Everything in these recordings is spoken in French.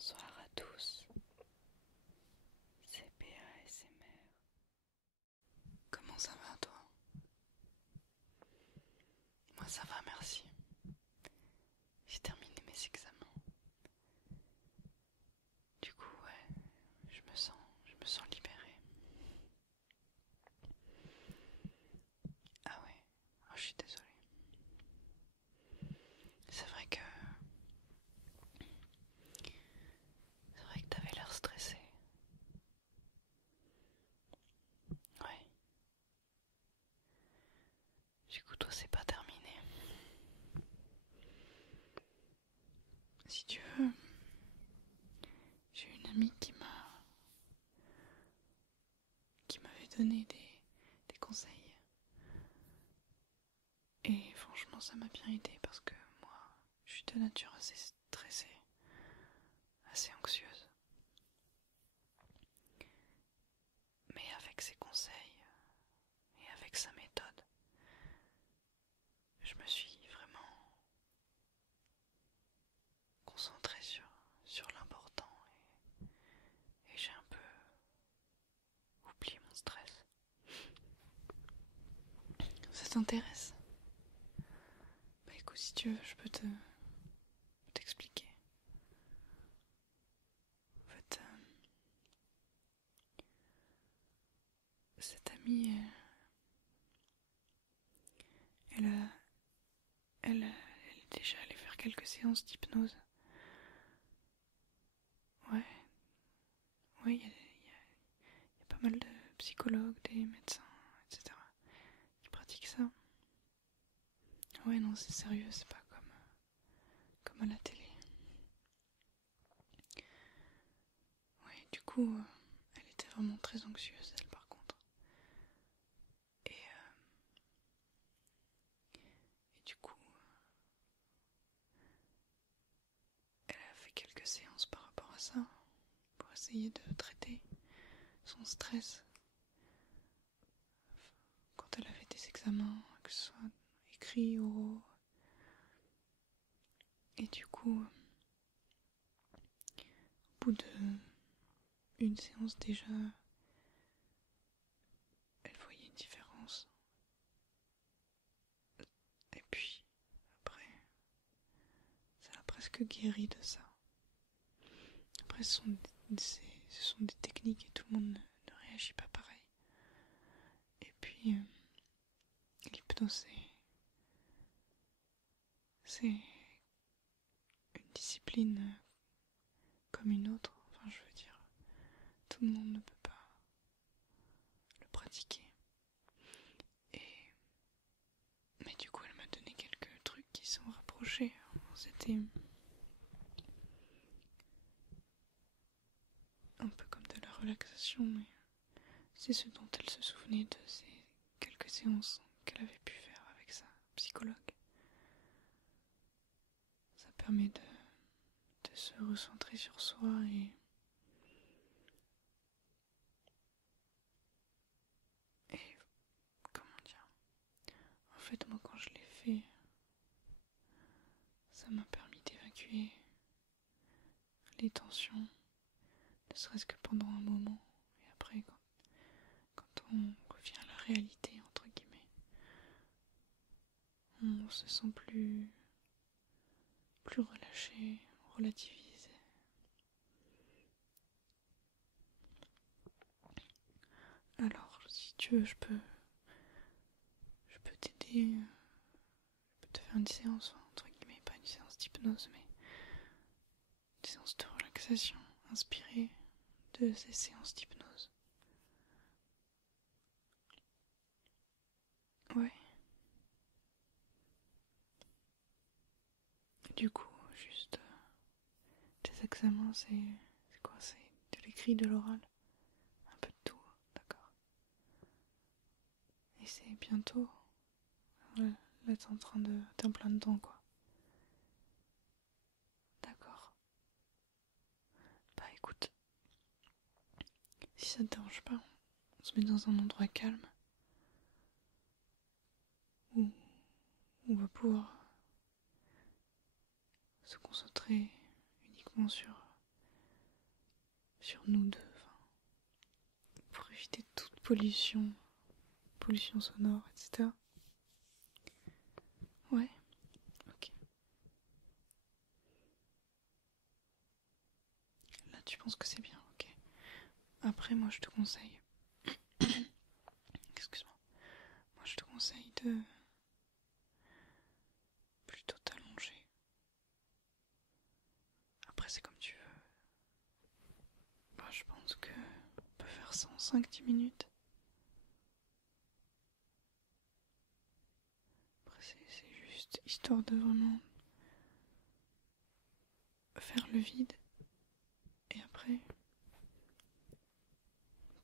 Bonsoir à tous, c'est PASMR. Comment ça va toi? Moi ça va, merci. J'ai terminé mes examens. Du coup ouais, je me sens libérée. Ah ouais, oh, je suis désolée. C'est vrai que t'avais l'air stressée. Ouais. Du coup toi c'est pas terminé. Si tu veux, j'ai une amie qui m'avait donné des conseils. Et franchement ça m'a bien aidé parce que moi je suis de nature assez stressée, assez anxieuse. Mais avec ses conseils et avec sa méthode, je me suis vraiment concentrée sur l'important et j'ai un peu oublié mon stress. Ça t'intéresse? Bah écoute, si tu veux, je peux t'expliquer. En fait, cette amie, elle, elle est déjà allée faire quelques séances d'hypnose. Ouais, ouais, y a pas mal de psychologues, des médecins, etc. qui pratiquent ça. Ouais, non, c'est sérieux, c'est pas comme à la télé. Ouais, du coup, elle était vraiment très anxieuse, elle, par contre. Et du coup, elle a fait quelques séances par rapport à ça, pour essayer de traiter son stress quand elle avait des examens, que ce soit écrits, oraux. Et du coup, au bout d'une séance déjà, elle voyait une différence. Et puis, après, ça l'a presque guéri de ça. Après, ce sont des techniques et tout le monde ne réagit pas pareil. Et puis, l'hypnose, c'est une discipline comme une autre. Enfin, je veux dire, tout le monde ne peut pas le pratiquer. Et mais du coup, elle m'a donné quelques trucs qui sont rapprochés. C'était un peu comme de la relaxation, mais c'est ce dont elle se souvenait de ces quelques séances qu'elle avait pu faire avec sa psychologue. Ça permet de se recentrer sur soi et comment dire. En fait, moi, quand je l'ai fait, ça m'a permis d'évacuer les tensions, ne serait-ce que pendant un moment. Et après, quand on revient à la réalité, entre guillemets, on se sent plus relâché, relativisé. Alors, si tu veux, je peux t'aider, je peux te faire une séance, entre guillemets, pas une séance d'hypnose, mais une séance de relaxation inspirée de ces séances d'hypnose. Ouais. Du coup, juste, tes examens, c'est quoi? C'est de l'écrit, de l'oral? Un peu de tout, d'accord. Et c'est bientôt. Ouais, là, t'es en plein dedans, quoi. D'accord. Bah écoute, si ça te dérange pas, on se met dans un endroit calme où on va pouvoir se concentrer uniquement sur sur nous deux, pour éviter toute pollution sonore, etc. Ouais, ok. Là, tu penses que c'est bien, ok. Après, moi, je te conseille... Excuse-moi. Moi, je te conseille de... plutôt t'allonger. Après, c'est comme tu veux. Je pense que on peut faire ça en 5-10 minutes. Après, c'est juste histoire de vraiment faire le vide. Et après,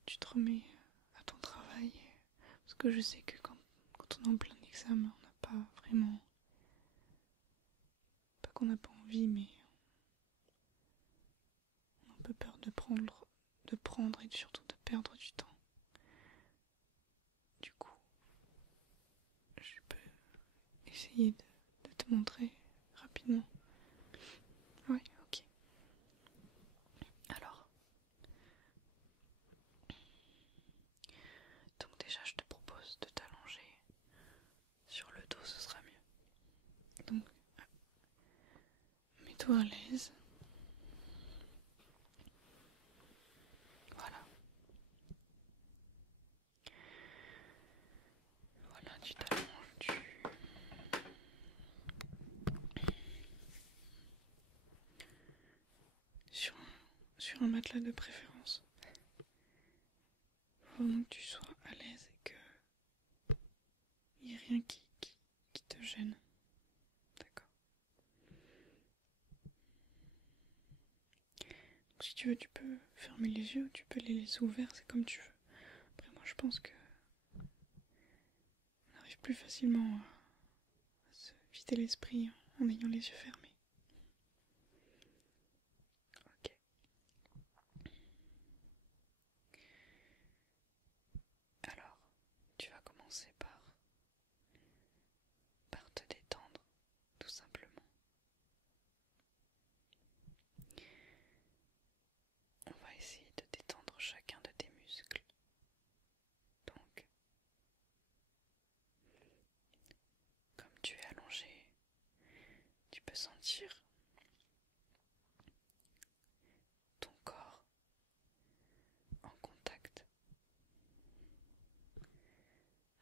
tu te remets à ton travail. Parce que je sais que quand on est en plein examen, on n'a pas vraiment... Pas qu'on n'a pas envie, mais on a un peu peur de prendre et surtout de perdre du temps. Du coup, je peux essayer de te montrer rapidement. Ouais, ok. Alors, donc déjà je te propose de t'allonger sur le dos, ce sera mieux. Donc, mets-toi à l'aise. Voilà. Voilà, tu t'allonges, sur un matelas de préférence. Faut vraiment que tu sois à l'aise et que il n'y ait rien qui te gêne. D'accord. Donc, si tu veux, tu peux fermer les yeux, tu peux les laisser ouverts, c'est comme tu veux. Après, moi, je pense que on arrive plus facilement à se vider l'esprit en ayant les yeux fermés. Ok. Alors, tu vas commencer par te détendre, tout simplement. On va essayer de détendre chacun de tes muscles. Donc, comme tu es allongé, tu peux sentir ton corps en contact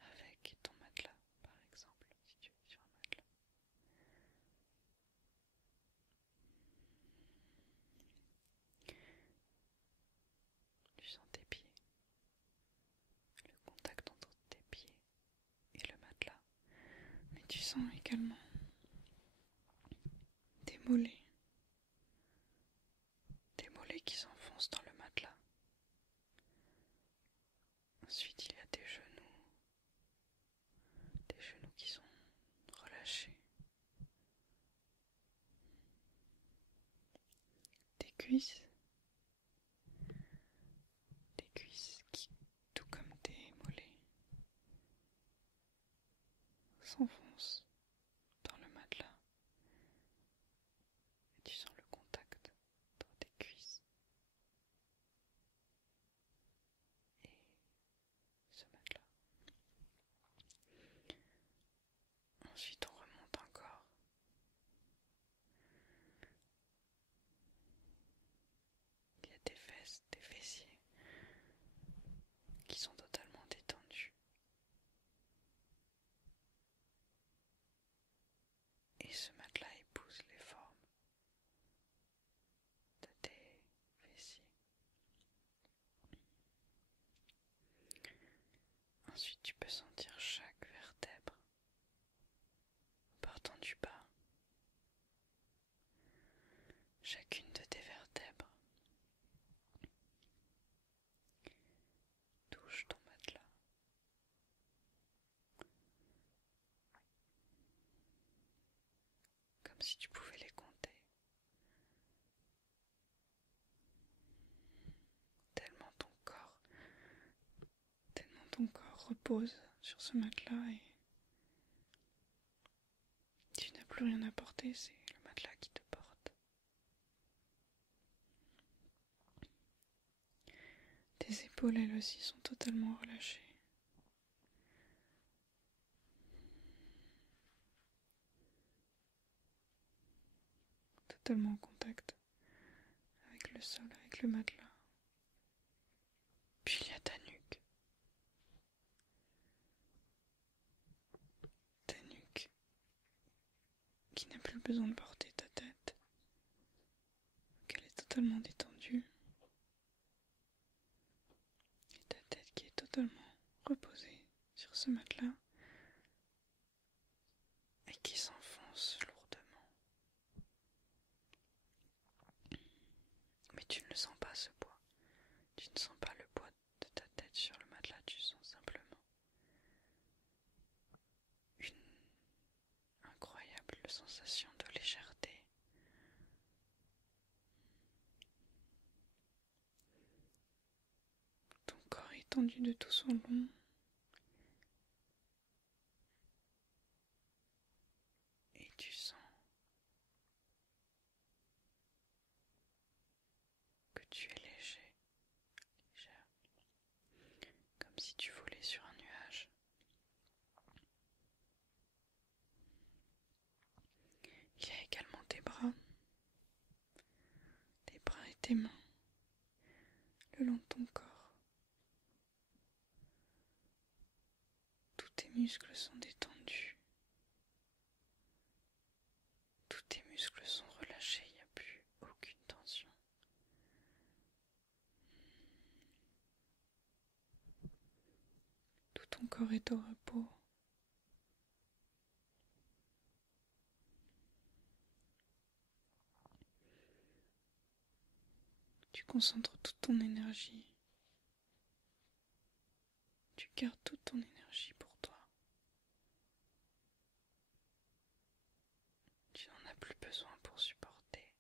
avec ton matelas, par exemple, si tu es sur un matelas. Tu sens tes pieds, le contact entre tes pieds et le matelas. Mais tu sens également tes mollets qui s'enfoncent dans le matelas. Ensuite, il y a tes genoux qui sont relâchés, tes cuisses qui, tout comme tes mollets, s'enfoncent dans le matelas. Et tu sens le contact entre tes cuisses et ce matelas. Ensuite, on remonte encore. Il y a tes fesses, tes fessiers qui sont totalement détendus. Et ce matelas épouse les formes de tes fessiers. Ensuite, tu peux sentir chaque vertèbre partant du bas. Chacune de tes vertèbres touche ton matelas. Comme si tu pouvais les compter. Tellement ton corps repose sur ce matelas et tu n'as plus rien à porter, c'est le matelas qui te porte. Tes épaules, elles aussi, sont totalement relâchées. Totalement en contact avec le sol, avec le matelas. Puis il y a ta nuque. Ta nuque qui n'a plus besoin de porter ta tête. Qu'elle est totalement détendue. Et ta tête qui est totalement reposée sur ce matelas. Et qui s'enfonce lourdement. Mais tu ne le sens pas, ce poids. Tu ne sens pas le poids de ta tête sur le matelas, tu sens simplement une incroyable sensation de légèreté. Ton corps est tendu de tout son long. Et tu sens que tu es léger, légère, comme si tu volais sur un nuage. Il y a également tes bras et tes mains, le long de ton corps. Tous tes muscles sont détendus. Tous tes muscles sont relâchés, il n'y a plus aucune tension. Tout ton corps est au repos. Tu concentres toute ton énergie. Tu gardes toute ton énergie pour toi. Tu n'en as plus besoin pour supporter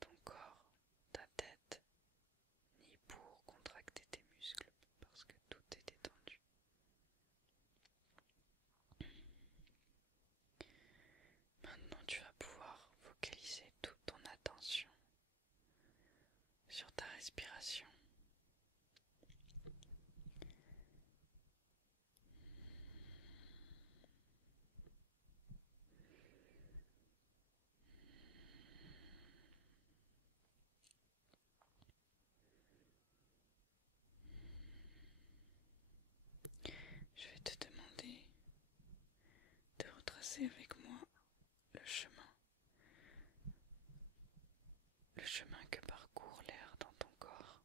ton corps, ta tête, ni pour contracter tes muscles, parce que tout est détendu. Maintenant, tu vas pouvoir focaliser toute ton attention sur ta respiration. Je vais te demander de retracer avec moi le chemin que parcourt l'air dans ton corps.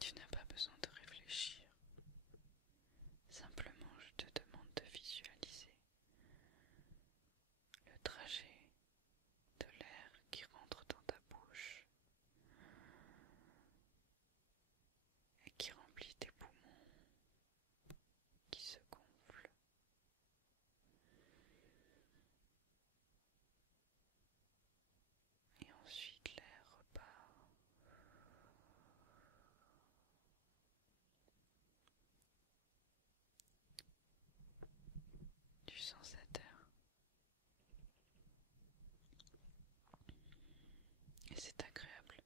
Tu n'as pas besoin de réfléchir. Simplement, je te demande de visualiser le trajet de l'air qui rentre dans ta bouche et qui remplit tes poumons, qui se gonflent. Et ensuite, l'air repart. Tu sens cet air. Et c'est agréable.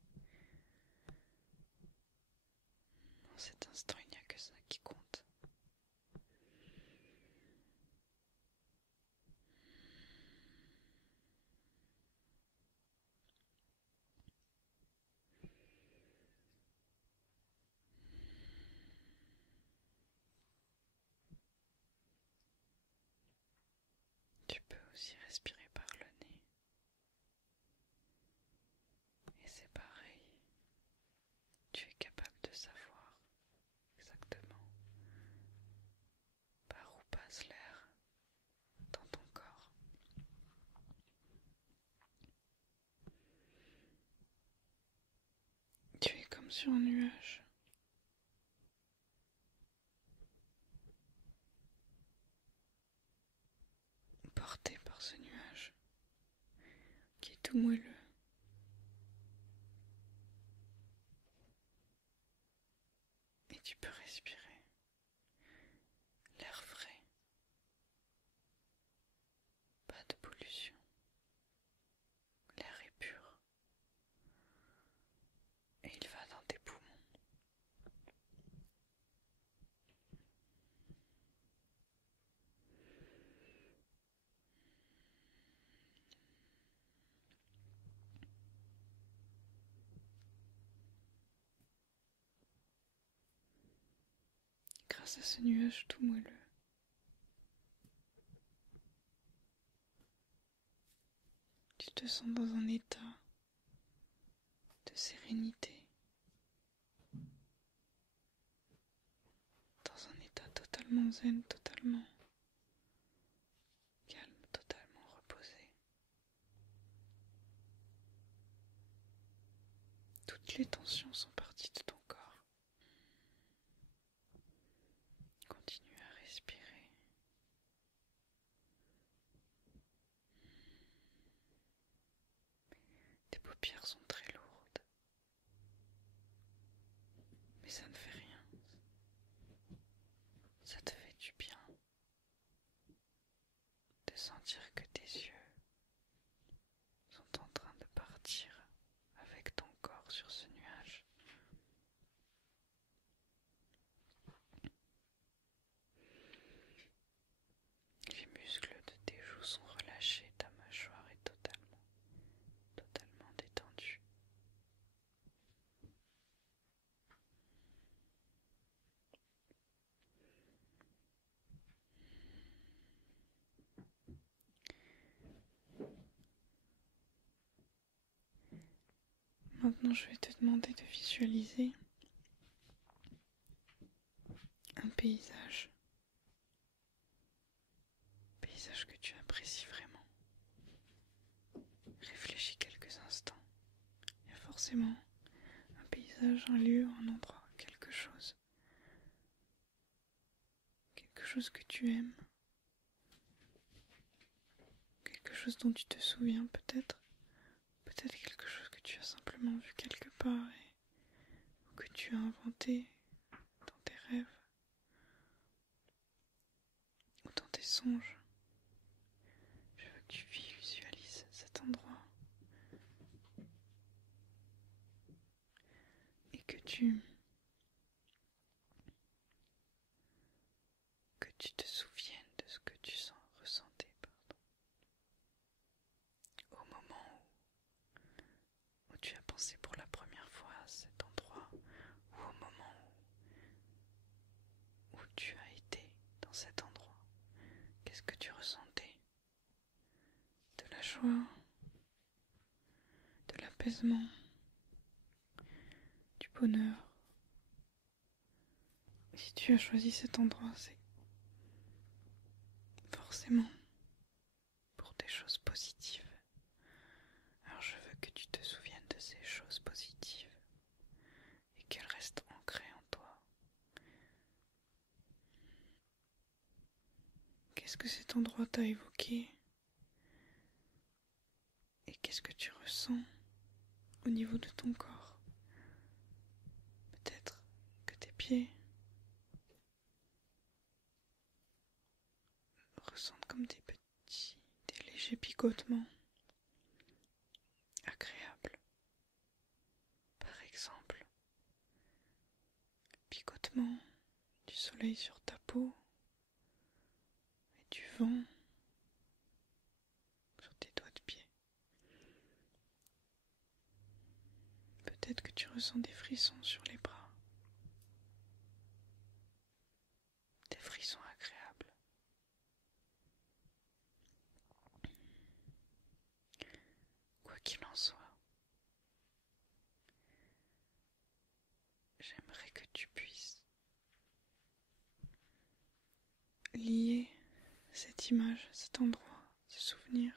Dans cet instant, il n'y a que ça qui compte. Tu peux aussi respirer par le nez. Et c'est pareil. Tu es capable de savoir exactement par où passe l'air dans ton corps. Tu es comme sur un nuage. Porté par ce nuage qui est tout moelleux. Et tu peux respirer l'air frais face à ce nuage tout moelleux. Tu te sens dans un état de sérénité, dans un état totalement zen, totalement calme, totalement reposé. Toutes les tensions sont parties de ton corps. Continue à respirer. Tes paupières sont très lourdes, mais ça ne fait rien. Ça te fait du bien de sentir que tes yeux sont en train de partir avec ton corps sur ce nuage. Les muscles de tes joues sont relâchés, ta mâchoire est totalement détendue. Maintenant, je vais te demander de visualiser un paysage que tu apprécies vraiment. Réfléchis quelques instants. Il y a forcément un paysage, un lieu, un endroit, quelque chose que tu aimes, quelque chose dont tu te souviens peut-être quelque chose que tu as simplement vu quelque part ou que tu as inventé dans tes rêves ou dans tes songes. Je veux que tu visualises cet endroit et que tu te souviennes de ce que tu ressentais, au moment où tu as pensé pour la première fois à cet endroit, ou au moment où tu as été dans cet endroit. Qu'est-ce que tu ressentais? De la joie, de l'apaisement, du bonheur. Si tu as choisi cet endroit, c'est forcément pour des choses positives. Alors je veux que tu te souviennes de ces choses positives et qu'elles restent ancrées en toi. Qu'est-ce que cet endroit t'a évoqué? Et qu'est-ce que tu ressens au niveau de ton corps? Peut-être que tes pieds ressentent comme des légers picotements agréables. Par exemple, le picotement du soleil sur ta peau et du vent sur tes doigts de pied. Peut-être que tu ressens des frissons sur les bras, des frissons agréables. Quoi qu'il en soit, j'aimerais que tu puisses lier cette image, cet endroit, ce souvenir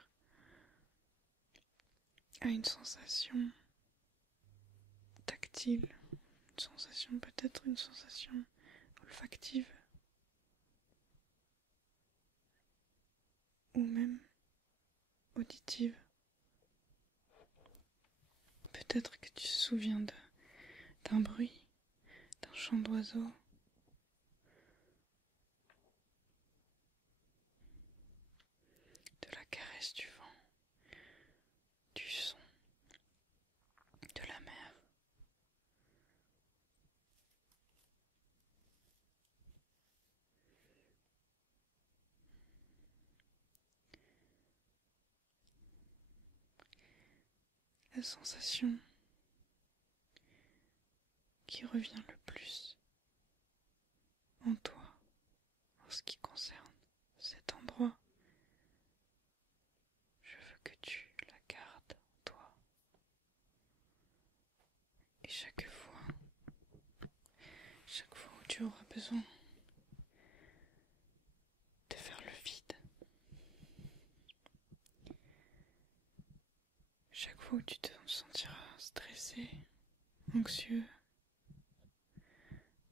à une sensation tactile, une sensation, peut-être une sensation olfactive, ou même auditive. Peut-être que tu te souviens d'un bruit, d'un chant d'oiseau, de la caresse du vent, du son, de la mer. La sensation qui revient le plus en toi, concerne, cet endroit, je veux que tu la gardes en toi. Et chaque fois où tu auras besoin de faire le vide, chaque fois où tu te sentiras stressé, anxieux,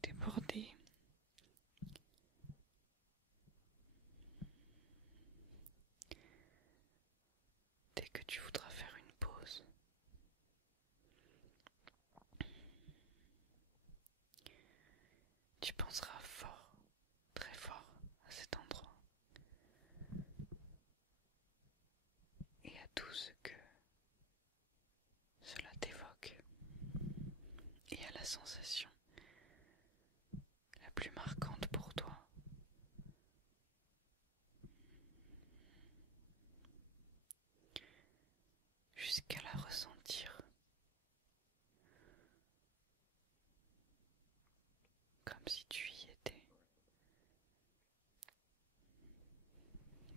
débordé, dès que tu voudras faire une pause, tu penseras fort, très fort à cet endroit et à tout ce que cela t'évoque et à la sensation la plus marquante pour toi. Jusqu'à la ressentir comme si tu y étais.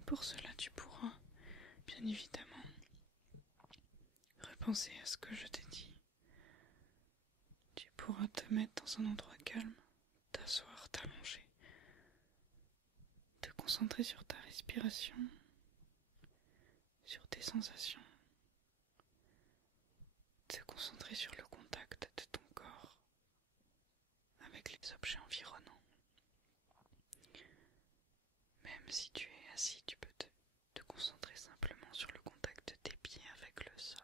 Pour cela, tu pourras, bien évidemment, repenser à ce que je t'ai dit. Tu pourras te mettre dans un endroit calme, t'asseoir, t'allonger, te concentrer sur ta respiration, sur tes sensations, te concentrer sur le contact de ton corps avec les objets environnants. Même si tu es assis, tu peux te concentrer simplement sur le contact de tes pieds avec le sol.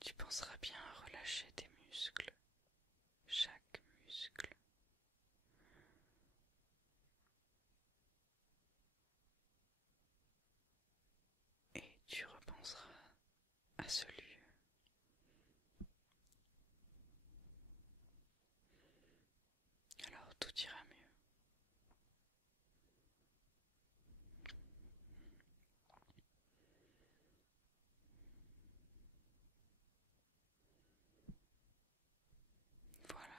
Tu penseras bien à relâcher tes muscles, chaque muscle. Et tu repenseras à ce lieu. Alors tout ira mieux. Voilà.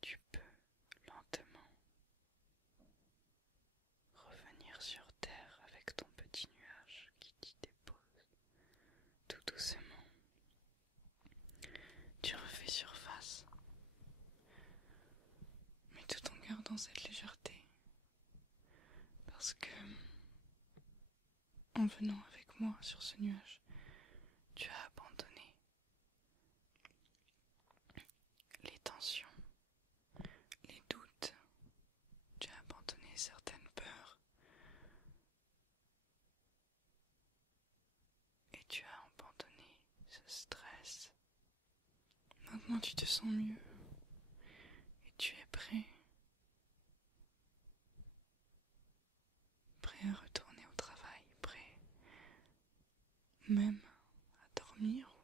Tu peux lentement revenir sur terre avec ton petit nuage qui t'y dépose tout doucement. Tu refais surface, mais tout en gardant cette légèreté. Parce que, en venant avec moi sur ce nuage, tu as abandonné les tensions, les doutes, tu as abandonné certaines peurs et tu as abandonné ce stress. Maintenant tu te sens mieux et tu es prêt à retourner au travail, prêt même à dormir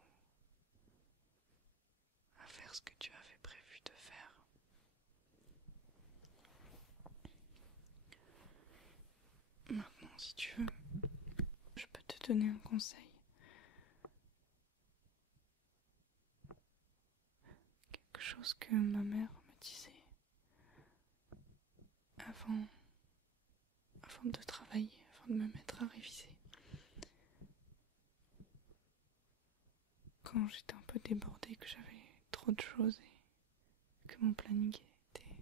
ou à faire ce que tu avais prévu de faire. Maintenant, si tu veux, je peux te donner un conseil. Quelque chose que ma mère me disait avant de travailler, avant de me mettre à réviser. Quand j'étais un peu débordée, que j'avais trop de choses et que mon planning était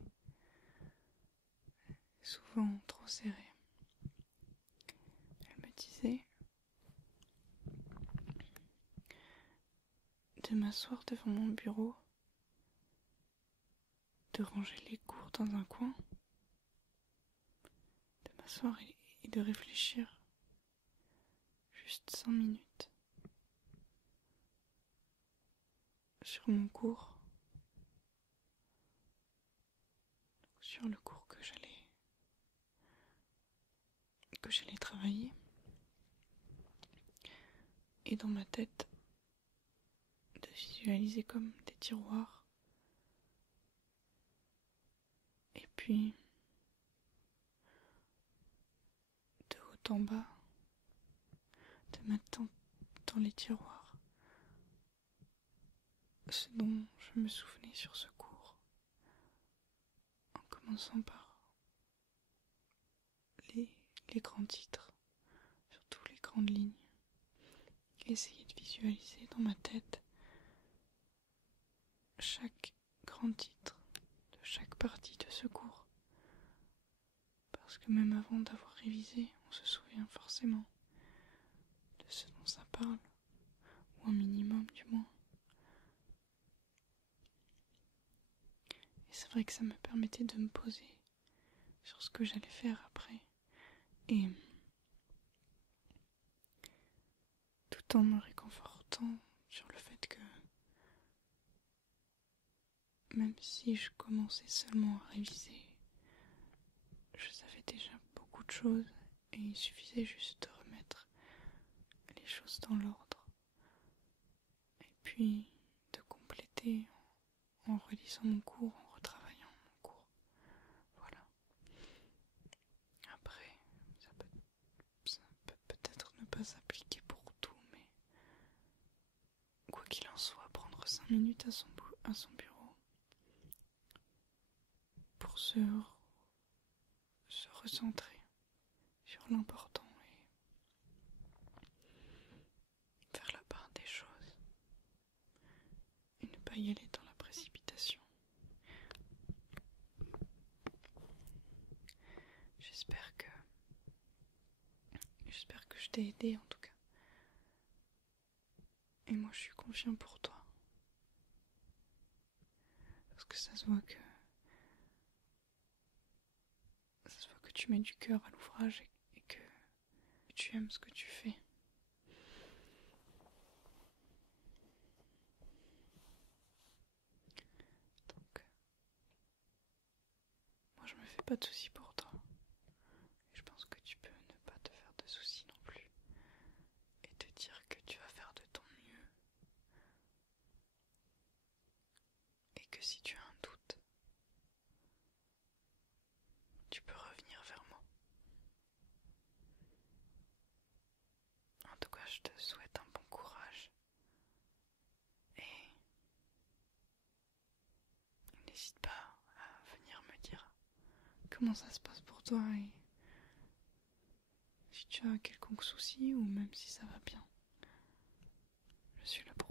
souvent trop serré, elle me disait de m'asseoir devant mon bureau, de ranger les cours dans un coin, de m'asseoir et de réfléchir juste 5 minutes sur mon cours, sur le cours que j'allais travailler, et dans ma tête de visualiser comme des tiroirs, et puis de haut en bas de mettre dans les tiroirs ce dont je me souvenais sur ce cours, en commençant par les, les grands titres, surtout les grandes lignes, et essayer de visualiser dans ma tête chaque grand titre de chaque partie de ce cours. Parce que même avant d'avoir révisé, on se souvient forcément de ce dont ça parle, ou un minimum du moins. Et c'est vrai que ça me permettait de me poser sur ce que j'allais faire après, et tout en me réconfortant sur le fait que même si je commençais seulement à réviser, je savais déjà beaucoup de choses et il suffisait juste de remettre les choses dans l'ordre et puis de compléter en relisant mon cours, en retravaillant mon cours. Voilà. Après, ça peut peut-être ne pas s'appliquer pour tout, mais quoi qu'il en soit, prendre 5 minutes à son bureau pour se recentrer sur l'important et faire la part des choses et ne pas y aller dans la précipitation. J'espère que je t'ai aidé en tout cas. Et moi je suis confiant pour toi. Parce que ça se voit que tu mets du cœur à l'ouvrage et que tu aimes ce que tu fais. Donc, moi je me fais pas de soucis pour toi. Et je pense que tu peux ne pas te faire de soucis non plus. Et te dire que tu vas faire de ton mieux. Et que si tu as un doute, tu peux revenir vers moi. En tout cas, je te souhaite un bon courage. Et n'hésite pas à venir me dire comment ça se passe pour toi et si tu as quelconque souci ou même si ça va bien. Je suis là pour